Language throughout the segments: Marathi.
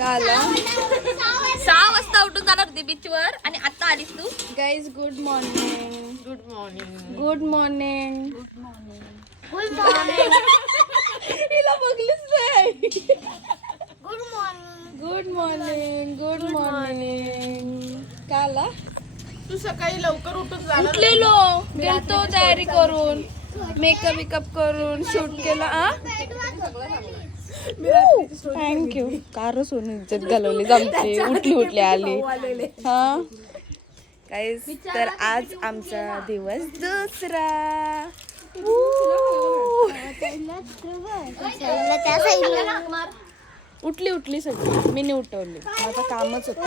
का आला? सहा वाजता उठून जाणार होती बीचवर आणि आता आलीस तू. Guys good morning good morning good morning good morning हिला बघलीच नाही. Good morning good morning good morning का आला? तू सकाळी लवकर उठून जाणार उठलेलो. गेलतो तयारी करून. मेकअप बिकअप करून शूट केला आ थँक्यू कार सोनू इज्जत घालवली जमते. उठली उठली आली. हा? काहीच तर आज आमचा दिवस दुसरा. उठली उठली सगळी. मी नाही उठवली. माझं कामच होतं.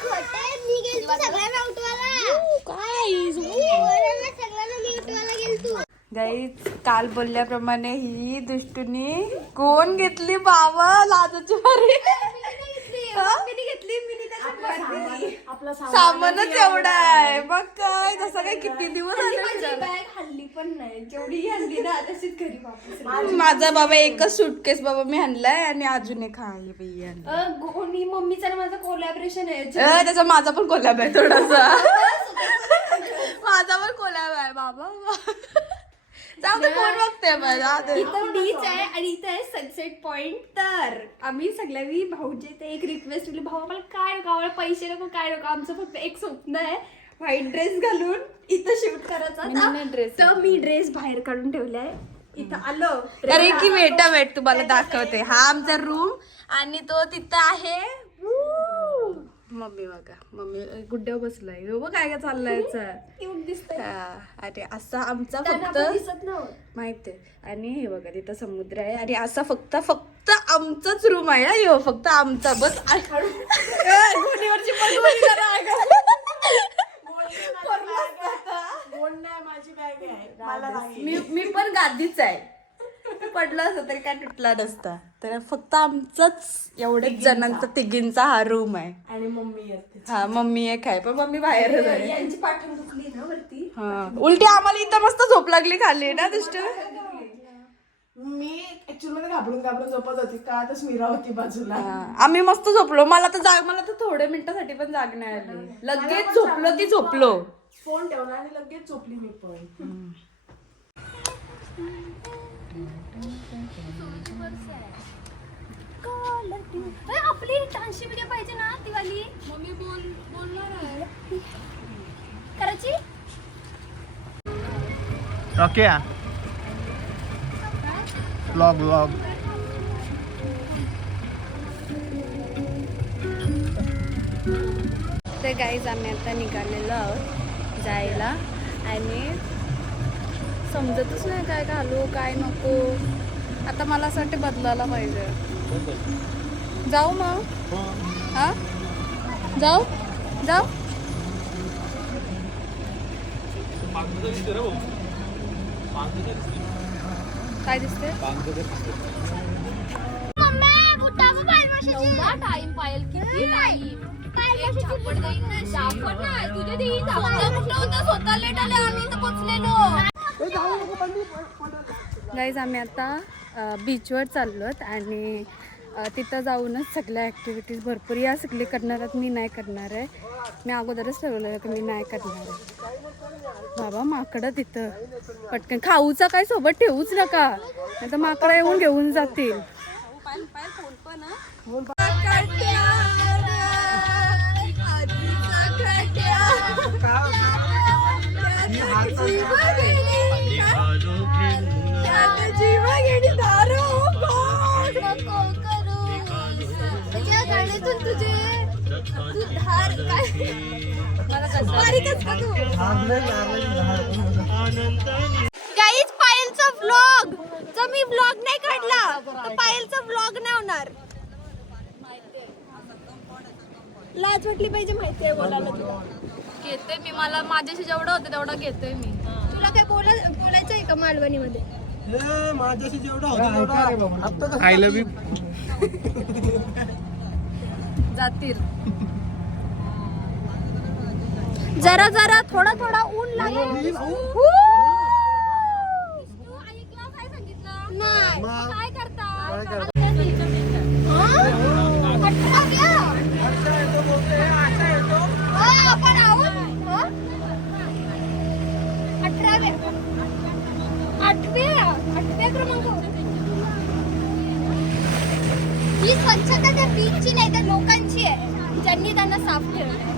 खोटे मी गेलतो सगळ्यांना उठवायला काय गाईज काल बोलल्याप्रमाणे ही दुष्टुनी कोण घेतली बाबा लाजाची मारी सामानच एवढा आहे. मग काय तसं काय किती दिवस आले हल्ली पण नाही. जेवढी हल्ली ना तशीच घरी वापस माझा बाबा एकच सुटकेस बाबा मी आणलाय आणि अजून एक आहे बाई. कोणी मम्मीचा माझं कोलॅबरेशन आहे. त्याचा माझा पण कोल्याब आहे थोडासा. माझा पण कोल्याब आहे बाबा. जाऊ दे कोण बघते मग, जाऊ दे. इथं बीच आहे आणि इथं आहे सनसेट पॉइंट तर आम्ही सगळ्यांनी भाऊजी ते एक रिक्वेस्ट केली भाऊ आम्हाला काय नको आम्हाला पैसे नको काय नको आमचं फक्त एक स्वप्न आहे व्हाईट ड्रेस घालून इथं शूट करायचा मी नाही होता. dress तर मी ड्रेस बाहेर काढून ठेवलाय इथं आलो अरे की बेटा वेट तुम्हाला दाखवते हा आमचा रूम आणि तो तिथं आहे! मम्मी बघा. मम्मी गुड्ड्या बसलाय. हो बघ काय काय चाललंय याचं. क्यूट दिसतंय. हा, अरे असा आमचा फक्त माहीत आहे आणि हे बघा तिथं समुद्र आहे. आणि असा फक्त फक्त आमचाच रूम आहे हा. फक्त आमचा. बस ए, गोणीवरची पडवणी जरा आहे. का? माझी बॅग आहे. मला नाही मी मी पण गादीच आहे. पडलं असं तरी काय तुटला नसता. तर फक्त आमचाच एवढेच जणांचा तिघींचा हा रूम आहे. आणि मम्मी येते. हा मम्मी एक आहे पण मम्मी बाहेरच आहे यांची पाठवून दुखली ना वरती. हा. उलटी आम्हाला इथं मस्त झोप लागली खाली ना दिष्ट? मी ऍक्च्युअली मध्ये घाबरून घाबरून झोपत होती का तर स्मिरा होती बाजूला. आम्ही मस्त झोपलो. मला तर जाग मला तर थोड्या मिनिटासाठी पण जाग नाही आली. लगेच झोपलो की झोपलो. फोन ठेवला आणि लगेच झोपली मी पण. आपली डान्सची व्हिडिओ पाहिजे ना ती वाली मम्मी बोल बोलणार आहे करायची ओके ब्लॉग ब्लॉग तर गाईज आम्ही आता निघालेलो आहोत जायला आणि समजतच नाही काय घालू काय नको. आता मला असं वाटतं बदलायला पाहिजे. जाऊ मग. हा? जाऊ? जाऊ? काय दिसते टाइम पायल किती टाइम गाईज आम्ही आता बीचवर चाललोत आणि अ, तिथं जाऊनच सगळ्या ॲक्टिव्हिटीज भरपूर. या सगळे करणार आहेत मी नाही करणार आहे. मी अगोदरच ठरवलं की मी नाही करणार आहे. बाबा माकडं तिथं. पटकन. खाऊचा काय सोबत ठेवूच नका. नाही तर माकडं येऊन घेऊन जातील. काहीच पायलचा व्लॉग जर मी व्लॉग नाही काढला तर पायलचा व्लॉग नाही होणार. लाज वाटली पाहिजे माहितीये बोलायला तुला. घेते मी मला माझ्याशी जेवढं होतं तेवढं घेते मी. तुला काय बोला बोलायचं आहे का मालवणी मध्ये आय लव्ह यू जातील. जरा जरा थोडा थोडा ऊन लागेल. हो. काय करता? हो, हो. ही? स्वच्छता त्या बीचची नाही तर लोकांची आहे. ज्यांनी त्यांना साफ ठेवलं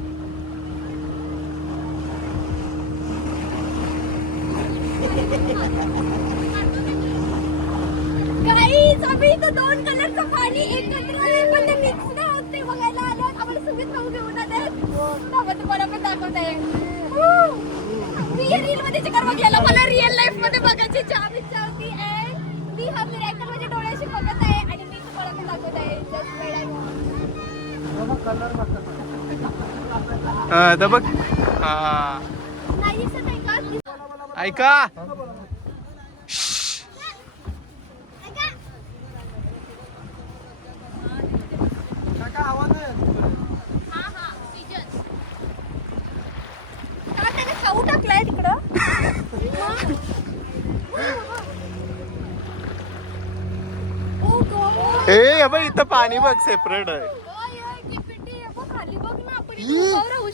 गाईज आम्ही इथं दोन कलरचं पाणी एकत्र आहे, पण ते मिक्स नाही होत ते बघायला आलो आम्हाला सुमित भाऊ घेऊन आले थांबा तुम्हाला पण दाखवते मी या रील मध्ये चिकर बघलेला मला रिअल लाईफमध्ये बघायची जाम इच्छा होती अँड मी हा मिरॅकल माझ्या डोळ्याशी बघत आहे आणि मी तुम्हाला पण दाखवत आहे जस्ट वेळ आहे बघ हा. आहे ऐका हा हा सीजन का त्याने खाऊ टाकलाय तिकडं ओ गॉड ए बघ इथं पाणी बघ सेपरेट आहे. ओय, ओय, किपिटी आहे बघ, खाली बघ ना आपण इथे उभं राहू?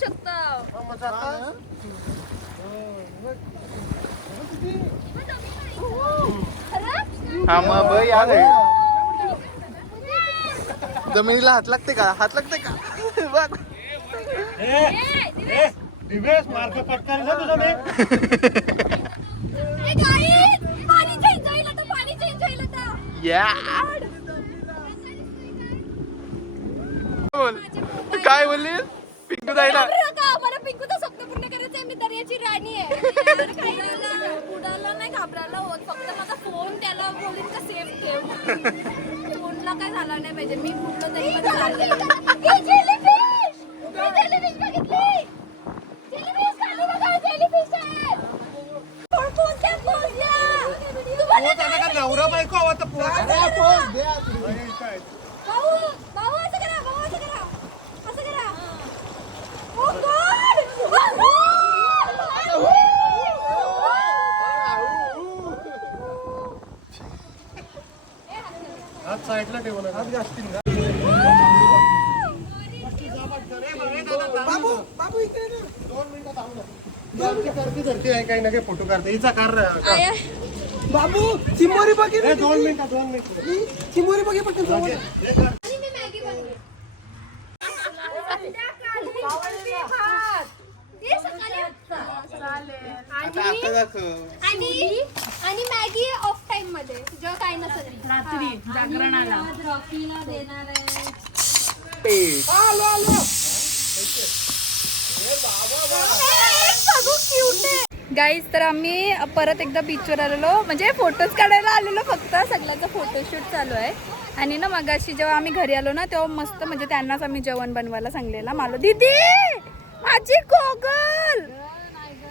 हा मग बघ याद आहे जमिनीला हात लागते का? हात लागते का? बघ. ए, दिवेश. ए, guys, पाणी change होईल आता, पाणी change होईल आता. या बोल काय बोलली? पिंकू घाबरू नका, मला पिंकूचं स्वप्न पूर्ण करायचंय. मी दर्याची राणी आहे. यार, काही नाही. बुडाला नाही घाबरायला होत. फक्त माझा फोन त्याला बोलीन का सेफ ठेव. फोनला काय झाला नाही पाहिजे. मी बुडलो तरी पण चालेल. ए, jellyfish! मी jellyfish बघितली. Jellyfish खाली बघा, jellyfish आहे. कोण- कोणत्या पोजला? तुम्हाला काय- नवरा बायको हवा तर भाऊ, भाऊ असं करा, भाऊ असं करा. असं करा. Oh God! काही ना काही फोटो काढते. हिचा कार. आया. बाबू चिमोरी बघितली दोन मिनिटं दोन मिनिटं. चिमोरी बघी पटकन समोर. आणि मी मॅगी बनवली. हे सकाळी. आता आता आणि दाखव आणि आणि मॅगी ऑफ टाइममध्ये जेव्हा काय नसेल रात्री जागरणाला. रॉकीला देणार आहे. गाईज तर आम्ही परत एकदा बीचवर आलेलो. म्हणजे फोटोज काढायला आलेलो फक्त. सगळ्यांचा फोटोशूट चालू आहे. आणि ना मगाशी जेव्हा आम्ही घरी आलो ना तेव्हा मस्त म्हणजे त्यांनाच आम्ही जेवण बनवायला सांगलेला. मालो दीदी माझी कोगल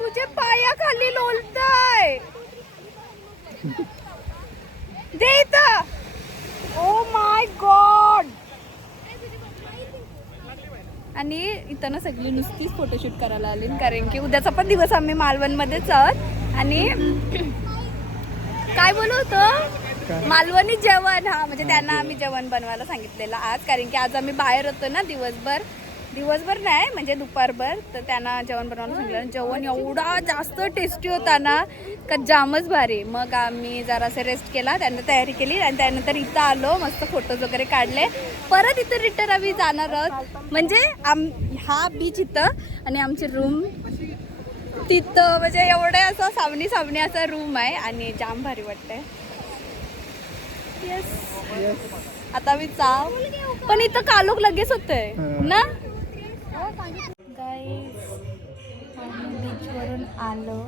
तुझे पायाखाली लोलताय दे इथं. ओ माय गॉड आणि इथं ना सगळी नुसतीच फोटोशूट करायला आली. कारण की उद्याचा पण दिवस आम्ही मालवणमध्येच आहोत. आणि काय बोलू होतं? मालवणी जेवण. हा म्हणजे त्यांना आम्ही जेवण बनवायला सांगितलेलं आज. कारण की आज आम्ही बाहेर होतो ना दिवसभर. दिवसभर नाही म्हणजे दुपारभर. तर त्यांना जेवण बनवायला सांगितलं. आणि जेवण एवढा जास्त टेस्टी होता ना का जामच भारी. मग आम्ही जरासे रेस्ट केला त्यांना तयारी केली. आणि त्यानंतर इथं आलो मस्त फोटोज वगैरे काढले. परत इथं रिटर्न आम्ही जाणार आहोत. म्हणजे आम हा बीच इथं आणि आमची रूम तिथं. म्हणजे एवढे असं सावनी सावनी असा रूम आहे आणि जाम भारी वाटतंय. येस आता मी चाव पण इथं कालोख लगेच होतंय ना? बीचवरून आलो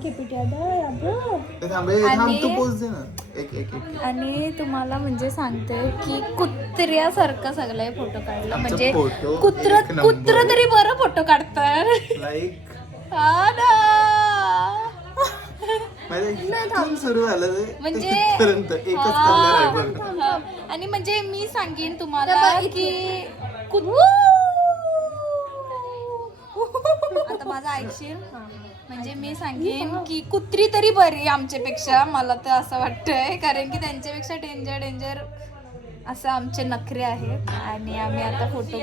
आणि- तुम्हाला म्हणजे सांगते की कुत्र्यासारखं सगळे फोटो काढलं. म्हणजे कुत्र. कुत्र तरी बरं फोटो काढतात. हा ना. सुरू झालं म्हणजे. आणि म्हणजे मी सांगेन तुम्हाला की कुत- माझं ऐकशील? म्हणजे मी सांगेन की कुत्री तरी बरी आमच्यापेक्षा मला तर असं वाटतंय. कारण की त्यांच्यापेक्षा डेंजर डेंजर असं आमचे नखरे आहेत. आणि आम्ही आता फोटो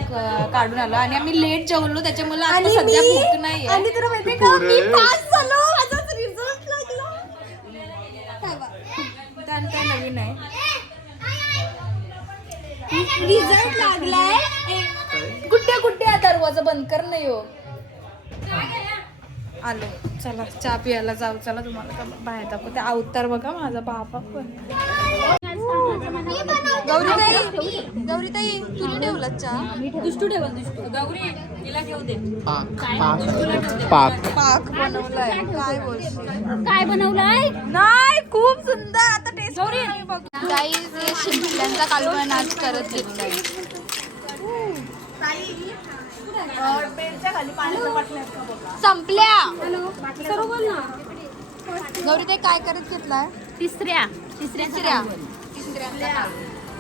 काढून आलो. आणि आम्ही लेट जेवलो त्याच्यामुळे आता सध्या भूक नाही आणि तुला माहितीये का? मी. पास झालो. माझाच रिझल्ट लागला. त्यानंतर नवीन आहे. रिझल्ट लागलाय. गुड्ड्या गुड्ड्या दरवाजा बंद कर नाही हो आलो. चला चहा पियाला जाऊ. चला तुम्हाला का बाहेर दाखवते. अवतार बघा माझा बाबा पण. गौरीताई गौरीताई तुला ठेवला चहा? दुष्टू ठेवल दुष्टू. गौरी तिला ठेव दे. पाक पाक बनवलाय. काय बोलशील? काय बनवलंय? नाही खूप सुंदर. आता टेस्ट शिंपल्यांचा कालवण आज करत घेतलाय संपल्या. गौरी ते काय करत घेतलाय? तिसऱ्या. तिसऱ्या. तिसऱ्या.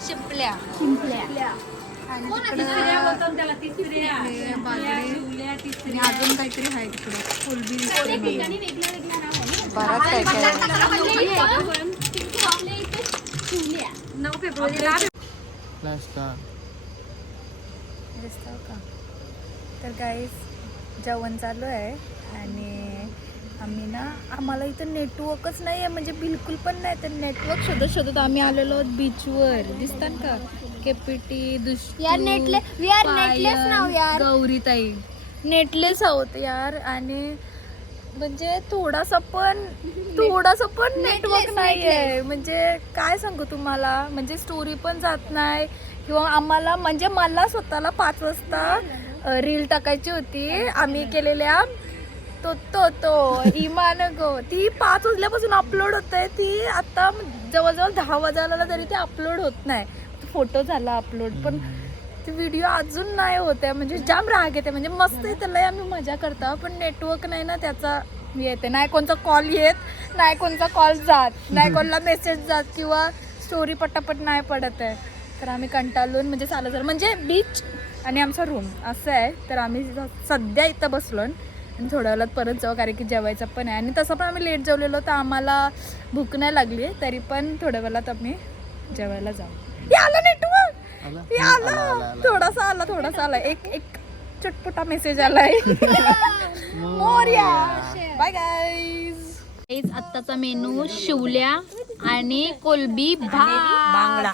शिंपल्या. शिंपल्या. आणि अजून काहीतरी आहे तिकडे. बराच काय काय? तर गाईज जेवण चालू आहे आणि आम्ही ना आम्हाला इथं नेटवर्कच नाही आहे म्हणजे बिलकुल पण नाही. तर नेटवर्क शोधत शोधत आम्ही आलेलो आहोत बीचवर दिसतात का? केपीटी दुष्ट यार नेटले- we are netless now यार. गौरीताई. नेटलेस आहोत यार आणि म्हणजे थोडासा पण थोडासा पण नेटवर्क नाही आहे म्हणजे काय सांगू तुम्हाला? म्हणजे स्टोरी पण जात नाही. किंवा आम्हाला म्हणजे मला स्वतःला पाच वाजता रील टाकायची होती. आम्ही केलेल्या तो तो तो इमान गो. ती पाच वाजल्यापासून अपलोड होत आहे. ती आता जवळजवळ दहा वाजायला तरी ते अपलोड होत नाही. फोटो झाला अपलोड पण ती व्हिडिओ अजून नाही होत आहे. म्हणजे जाम राग येते. म्हणजे मस्त येते. लय आम्ही मजा करता. पण नेटवर्क नाही ना त्याचा येते. नाही कोणता कॉल येत नाही कोणता कॉल जात नाही कोणाला मेसेज जात किंवा स्टोरी पटापट नाही पडत आहे. तर आम्ही कंटाळून म्हणजे चालत झालं म्हणजे बीच आणि आमचा रूम असं आहे तर आम्ही सध्या इथं बसलो आणि थोड्या वेळात परत जाऊ कारण की जेवायचं पण आहे. आणि तसं पण आम्ही लेट जेवलेलो तर आम्हाला भूक नाही लागली तरी पण थोड्या वेळात आम्ही जेवायला जाऊ. आलं नेटवर्क आला? थोडासा आला थोडासा आला. एक एक चटपटा मेसेज आलाय. मोर्या. बाय गाईज आत्ताचा मेनू शिवल्या आणि कोलबी बांगडा.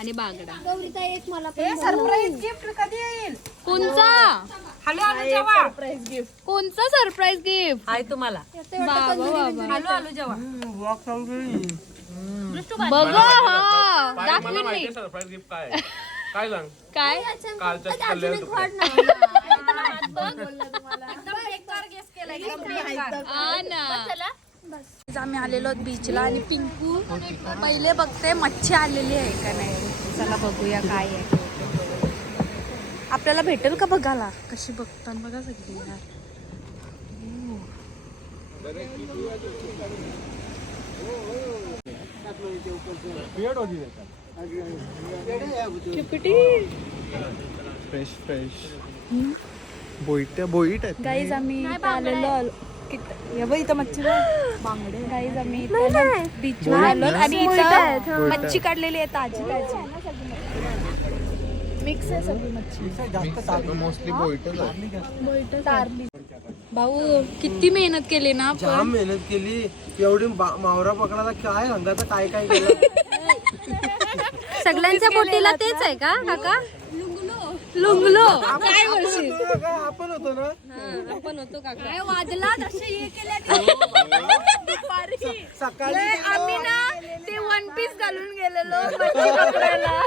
आणि बांगडा. गौरीता एक मला पण सरप्राईज गिफ्ट कधी येईल? कोणचा? हॅलो हॅलो जेव्हा? कोणचा सरप्राईज गिफ्ट हाय तुम्हाला. बाबा बाबा. हॅलो हॅलो जेव्हा? बघ हा दाखवीन मी सरप्राईज गिफ्ट काय आहे? काय सांग? काय? कालच्या कल्याण हा ना. आम्ही आलेलो बीचला आणि पिंकू पहिले बघते मच्छी आलेली आहे का नाही? चला बघूया काय आहे आपल्याला भेटेल का बघायला? कशी बघतात बघा सगळी यार फ्रेश फ्रेश बोईट बोईट गाईज आम्ही आलेलो इथं मच्छी बांगडे. गाईज आम्ही इथं बीचवर आलो. आणि इथं मच्छी काढलेली आहे ताजी ताजी. मिक्स आहे सगळी मच्छी. मोस्टली तारली भाऊ किती मेहनत केली ना आपण? मेहनत केली. एवढी मावरा पकडायला काय सांगायचं काय काय केलं? सगळ्यांच्या बोटीला तेच आहे का काका? लुंगलो काय बोलशील काय आपण होतो काय वाजला सकाळी आम्ही ना ते वन पीस घालून गेलेलो मच्छी पकडायला.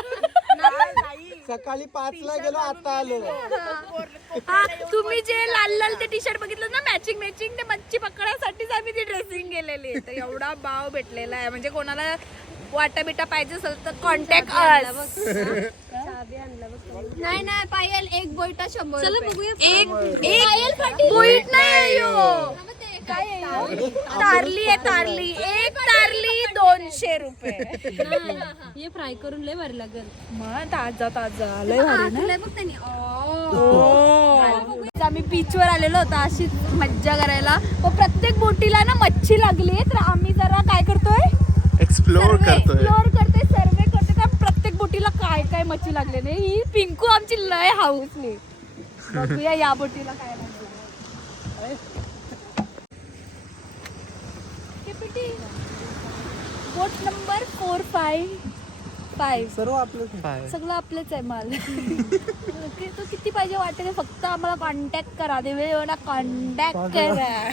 सकाळी पाच ला गेलो आता आलो. हा तुम्ही जे लाल लाल ते टी शर्ट बघितलं ना मॅचिंग मॅचिंग ते मच्छी पकडण्यासाठीच आम्ही ती ड्रेसिंग केलेली. तर एवढा भाव भेटलेला आहे. म्हणजे कोणाला वाटा बिटा पाहिजे असेल तर कॉन्टॅक्ट अस नाही नाही पायल एक बोईटा शंभर चला बघूया. एक एक बोईट नाही. काय? तारली आहे तारली. एक तारली दोनशे रुपये. हे फ्राय करून लय भारी लागेल. मग ताजा ताजा. लय भारी ना? लय बघ त्यांनी. हो. आम्ही बीचवर आलेलो होतो अशीच मज्जा करायला. पण प्रत्येक बोटीला ना मच्छी लागली तर आम्ही जरा काय करतोय एक्सप्लोर करतोय एक्सप्लोर करते सर्वे करते का प्रत्येक बोटीला काय काय मच्छी लागले नाही. ही पिंकू आमची लय हाऊसली बघूया या बोटीला काय लागले. Boat number four five five सर्व आपलं सगळं आपलंच आहे माल. तो किती पाहिजे वाटेल फक्त आम्हाला कॉन्टॅक्ट करा. देवे एवढा कॉन्टॅक्ट करा.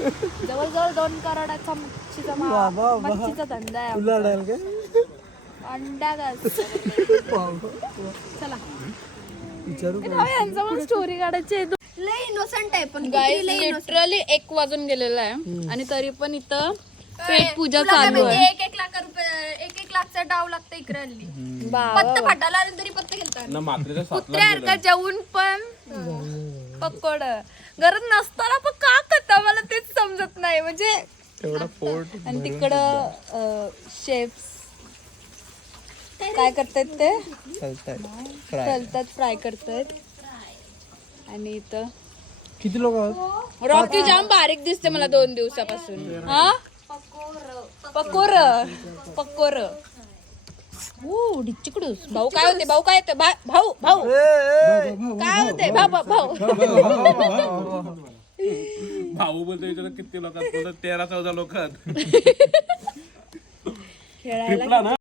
जवळजवळ दोन करोडाचा मच्छीचा मा- बाबा, वा. मच्छीचा धंदा आहे तुला डाल काय? अंडागस चला. विचारू यांचा पण स्टोरी काढायची आहे. लय इनोसंट आहे पण लिटरली एक वाजून गेलेला आहे. आणि तरी पण इथं पेट पूजा चालू आहे. एक एक लाख रुपये एक एक लाखचा डाव लागतं इकडे हल्ली. पत्ता फाटाला आले तरी पत्ता घेतात. ना मात्रेच्या सातला कुत्र्यासारखं जेवून पण पकोड. गरज नसताना पण का करता? मला तेच समजत नाही. म्हणजे पोट आणि तिकडं शेफ काय करतायत ते? चालतंय. तलतात फ्राय करतायत. आणि इथं? किती लोक आहोत? रॉकी जाम बारीक दिसते मला दोन दिवसापासून. हा? पकोर. पकोर. डिच्चिकडूस भाऊ काय होते? भाऊ काय होते? भा- भाऊ भाऊ. काय होते? भाऊ भाऊ भाऊ. भाऊ बोलतो विचार किती लोकात बोलतो तेरा चौदा लोकात खेळायला